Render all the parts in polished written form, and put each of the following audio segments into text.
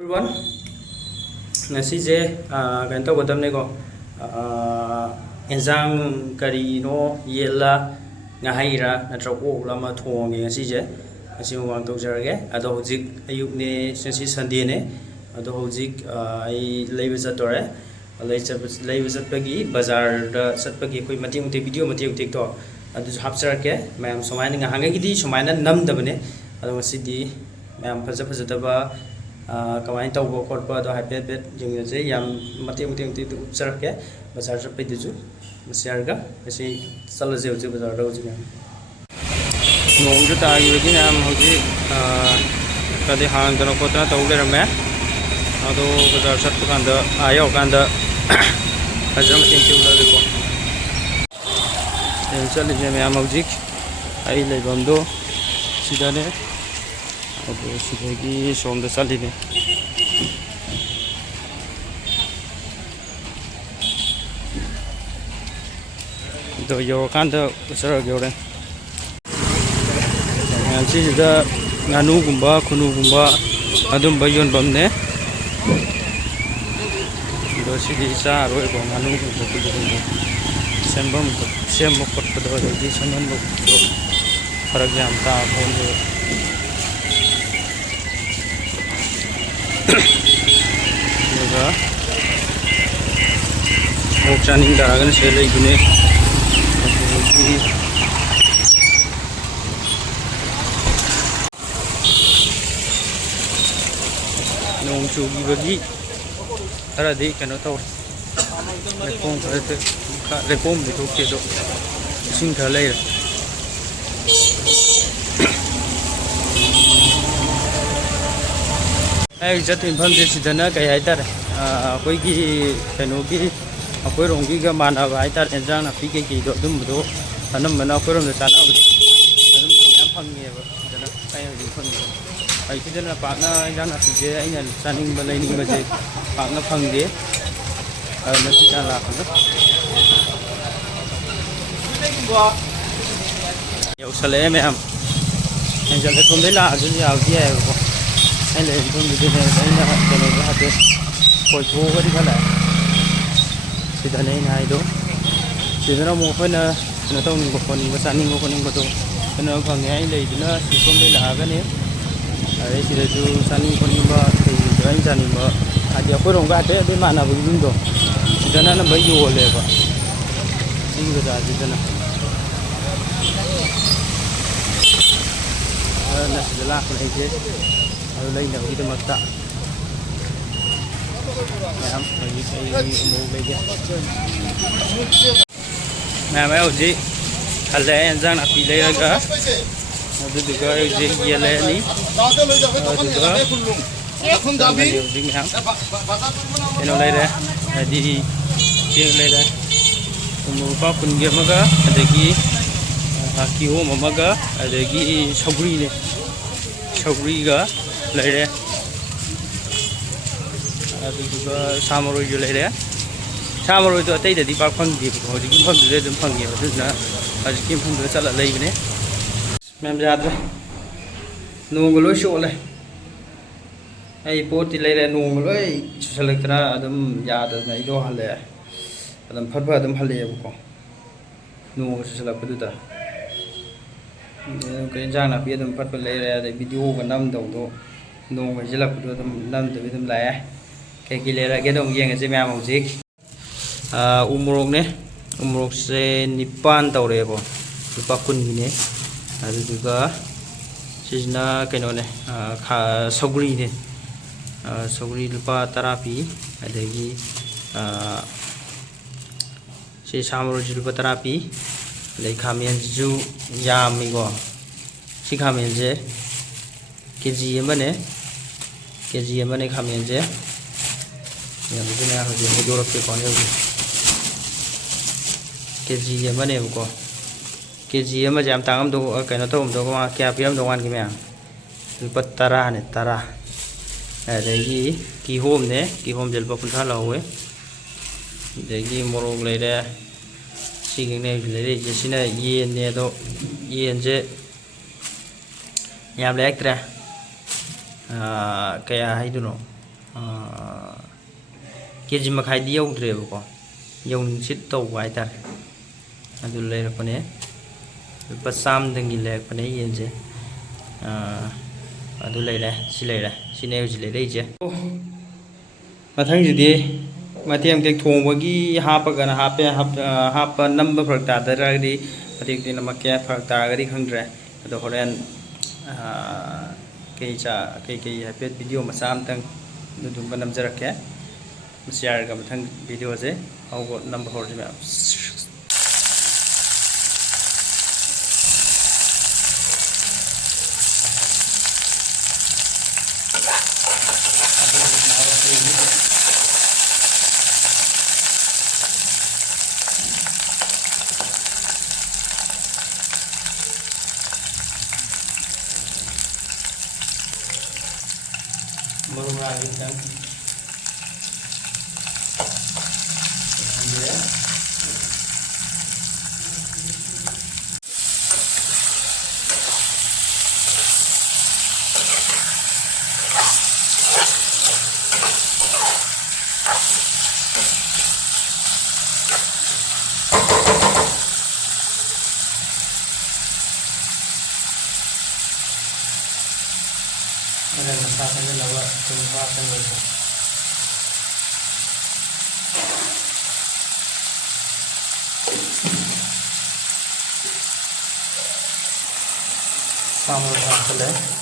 Everyone, ngasi kan tau gadam ne ko enzang kari no yela ngahaira natra ko lama thong ngasi ngasi wang tau jarage ado hojik ayuk ne ngasi Sunday ne ado hojik ai leiba zatore leiba zatpagi bazar da satpagi koi mati video mati to ado hapsar ke mayam somaina ngahanga gidi somaina nam dabane ado ngasi di mayam faza daba kemain tahu bokor pada habit jengnya je yang mati itu besar ke besar sampai tujuh masih harga masih salah jauh besar jauh juga. Nong tu tak lagi ni am hoji tadi hang tu kota tahu le ramai, ado besar satu kanda ayo kanda ajar macam tu lagi ko. Yang salah je am hoji ai le bando sida ne. Aduh, lagi som dasar ini. Itu yo kan tu besar gyoreng. Yang sih sudah nganu gumba, kunu gumba, adum bayon bamne. Itu sih bisa roy bang nganu gumba kudu. Sembam kot pada lagi saman buk. Farak jam tak pun. Juga option darah kan sele gune nong cugi bagi ada di kan tahu repom itu kedo sing khalai Exact information dana kaya itar koi ki kanogi akoi rongi ga mana ba itar enjang na pike ki do dum do anam mana akoi rom da sana bu anam da phangi ba dana kaya ri phangi ai ki dana pa na enjang na pike ai na saning ba lai ning ba je pa na phangi na ki ta la phangi yo sale me am enjang le thom de la ju ya ji ai ko anh lấy con gì thế này anh là cái này có hạt đấy khỏi thua cái đi cái này thì đợt này đó thì nó mua phần nó tông một phần một sản một phần một tông nó còn nghe anh lấy thì nó chỉ không đây là cái này đấy thì là chú sản phần ba thì anh sản mà giờ có đồng bạc đấy mà nào cũng dùng được thì cho nên nó mới vôเลยvậy xin cái giá thì thế nào nó sẽ là cái này chứ lấy nào đi mà ta em nè mấy ông chị anh lấy anh giang là phi lấy cả từ từ cái gì kia lấy đi từ từ không đáp đi gì hả cái nó lấy đây đi kia lấy đây một bao quần kia mà cả ada kiu mà cả ada sogri này sogri cả lấy đây juga sama rồi lấy đấy sama rồi tôi thấy đi bao phân gì rồi thì phân gì đấy phân gì rồi tức là cái phân gì sẽ là lấy cái này mềm ra rồi nuông cái lối sổ này ai bố thì lấy đây nuông cái lối sẽ lấy cái nào đâm giá được này đó hả lẽ đâm phát đâm hả lẽ không nuông sẽ là cái đó cái trang nào biết đâm phát lấy đây để video còn năm đầu đó nông phải là cái đó năm từ bên lại cái kia là cái đồng giang cái mèo màu zic umurok ne umurok se nipan tàu đấy bo lupa kun ini ada juga sisna cái nó này sogri ne sogri lupa terapi ada lagi si samro lupa terapi lấy kamian ju yam igo si kamian je KG mana? KG mana kami aja. Yang begini harus dihidur ke kau ni. KG mana buko? KG mana jam tangam tu, kena tu tu kau kaya piam tu kan kami. Lepas tara ni tara. Jadi kihom ni kihom jel pun salah huwe. Jadi morong leda. Sing ni leda jadi sini yen ni tu yen je. Yang lek tra. kaya itu no keji makhai di yaudrabako yauningsit tawba haitare adu leirakpane lupa samdangi leirakpane yense adu leire sine hujik leire mathangjidi mateng tek thongbagi hapagana hapa namba phak tadaragdi matek tina makke phak taragadi khangdre ado horen kei hapet video macha amtang dudum namjarakke share ga mathang video je augo number hor jima Meragitkan ada masakannya lawa tumpa semua sama sampai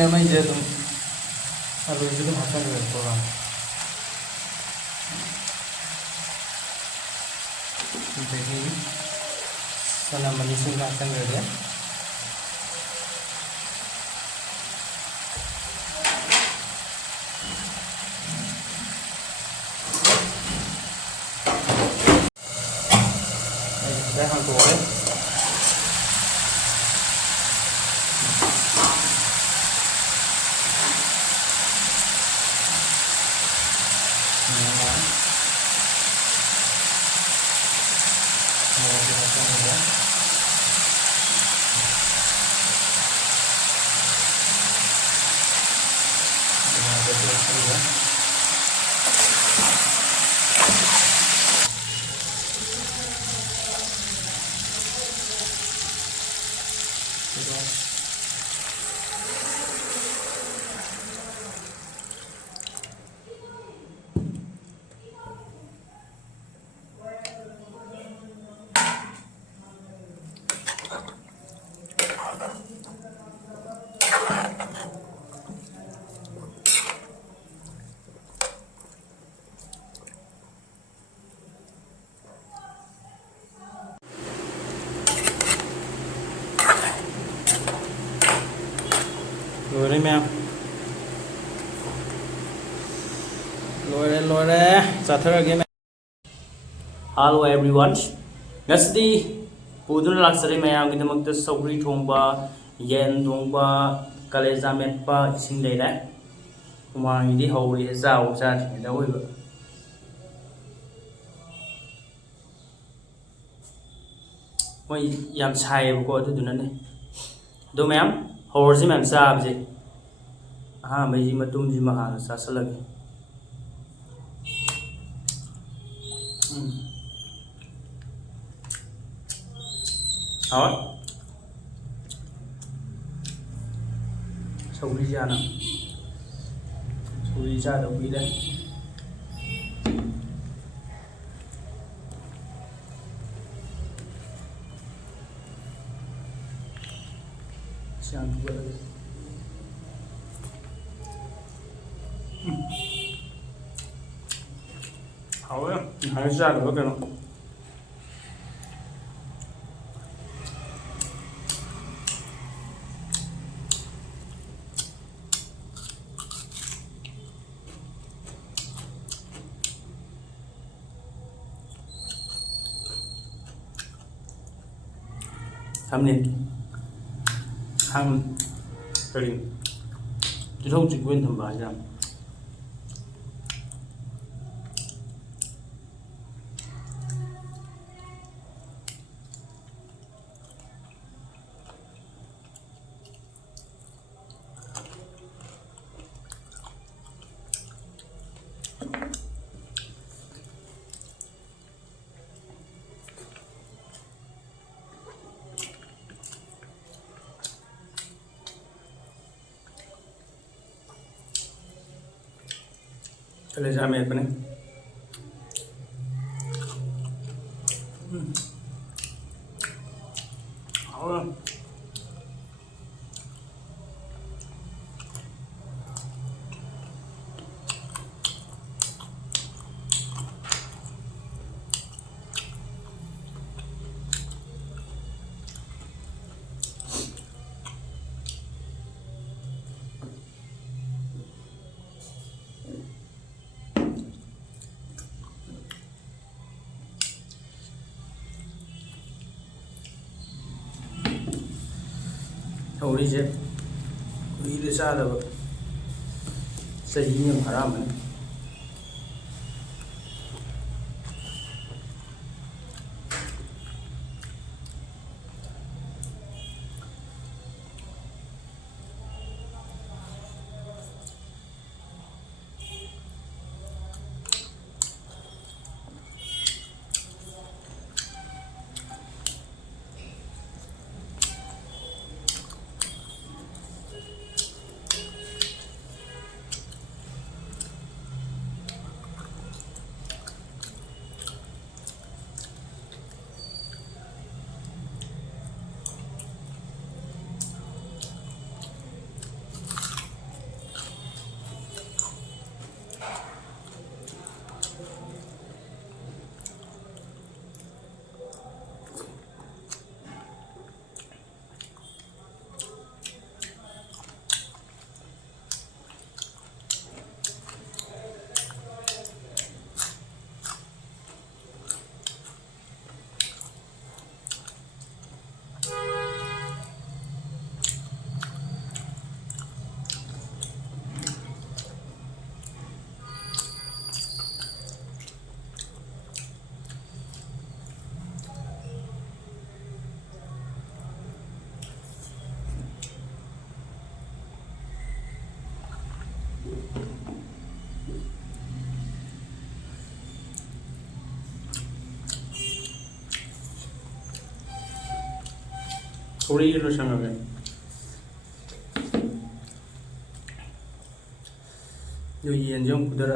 memang dia tu kalau itu makan dengan orang jadi sana manising makan dia saya hantar rồi đấy mèo rồi đấy giả thơ cái mèo hello everyone ngasti pudun laksari mayam gidamakta sogri thongba yen thongba kaleja metpa ising leira kumang idi hori zao za da oi ba moi yam chai ba ko du na ne do ma'am hor ji ma'am sa ba ji ha mai ji matum ji ma ha sa salag Awak sầu riêng nào sầu riêng ra đầu quý đây sang vừa đây hảo á hãy ra được cái nào thăm đi hàng ꯀꯔꯤ ꯇꯤꯜꯍꯧ ꯆꯤꯛꯄ ꯑꯣꯏꯅ ꯊꯝꯕ ꯍꯥꯏꯁꯤꯔꯥ कलेजा में अपने और ꯊꯧꯔꯤꯁꯦ ꯀꯨꯏꯔꯦ ꯆꯥꯗꯕ ꯆꯍꯤ ꯑꯃ ꯐꯥꯔꯛꯑꯃꯅꯤ थोड़ी लोशन में जो ये जो उधर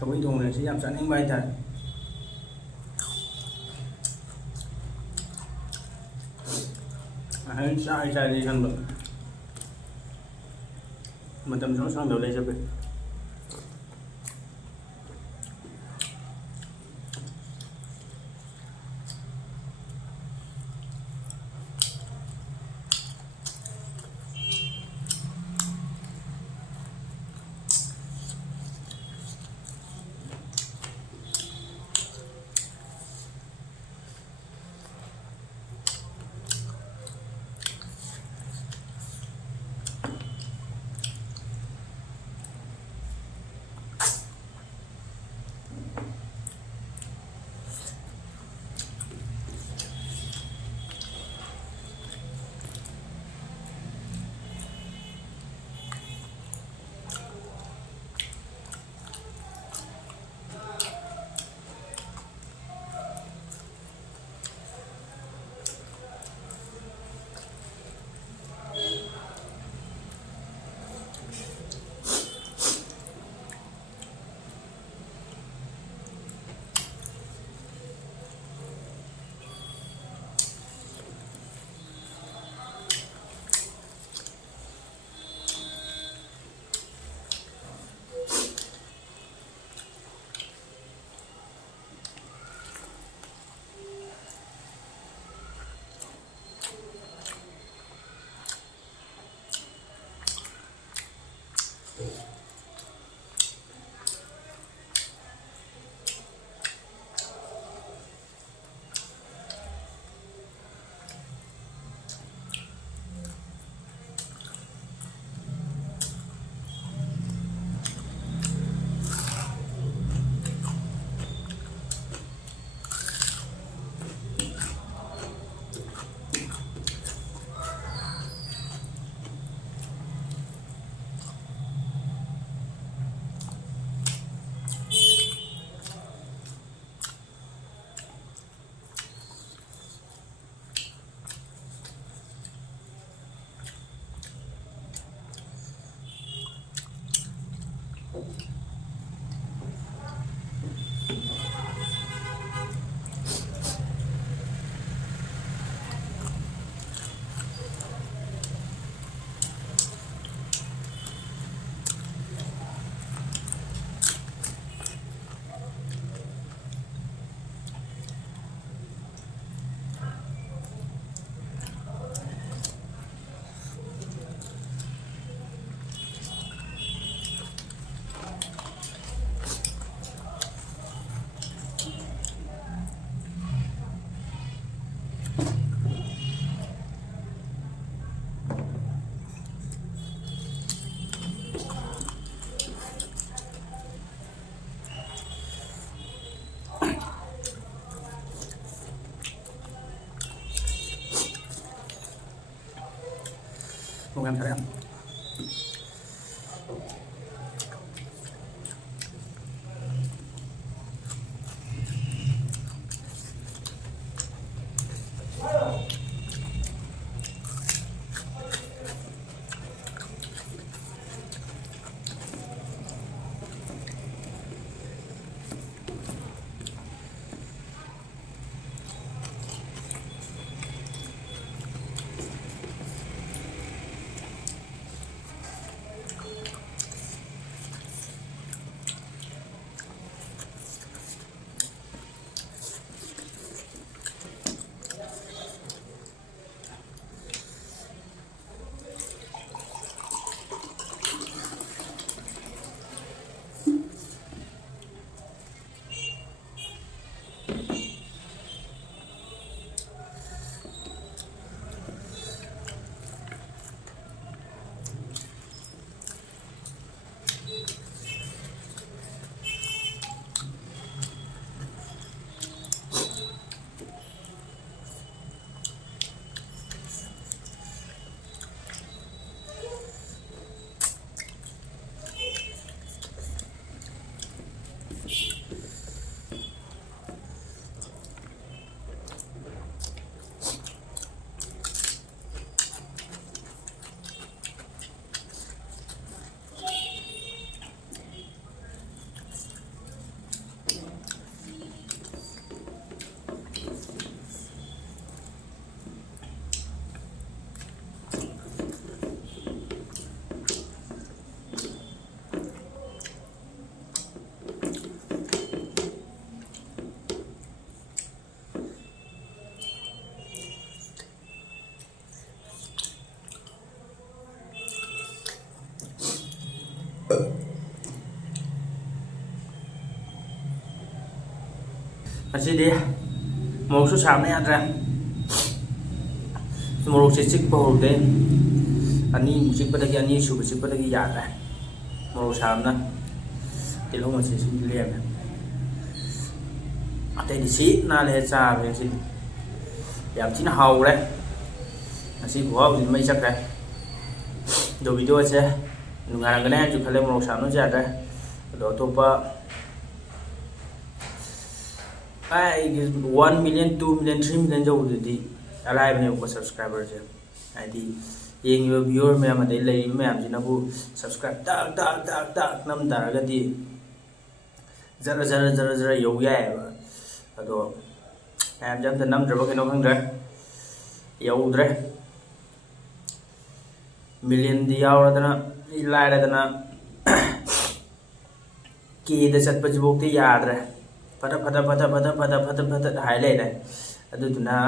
सगोई थोंने से याम चानिंग बाय था हन चाय चाय दी खन मतलब जो सांग दो ले जब ꯌꯥꯝ ꯊꯥꯔꯦ Masih dia mau susah nih ada mau cicik bau deh ani cicik pada ani subuh cicik pada ya ada mau sama tilong masih lihat ada di sini nah lihat sao yang sini yang sini hau đấy masih gua ini mấy chắc đấy đồ video aja nungarang kena juga kalian mau sama aja ada đồ topa 1 million 2 million 3 million jauhdadi alaiba ne subscriber je adi yengiba viewer mayam adai lei mayam jinabu subscribe tak nam daragadi zara yau yai ba ado am jam nam draba keno khangdra yau dre million di yauradana ilairadana ki da chatpa jibokti yadre pada hai lei dai aduduna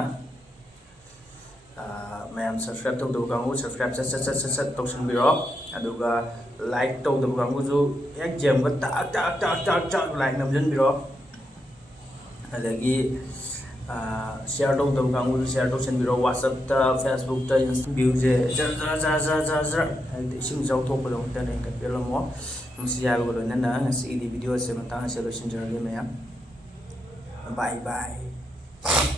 mayam subscribe to do kangu subscribe sat tokshin biro aduga like to do kangu ju ek jam ga tak like namjan biro adagi share to do kangu share tokshin biro whatsapp ta facebook ta view je jar sing jau to ko ta ne ka pelamo musia go lo na ngasi di video se matang se lo shinjar ge mayam bye bye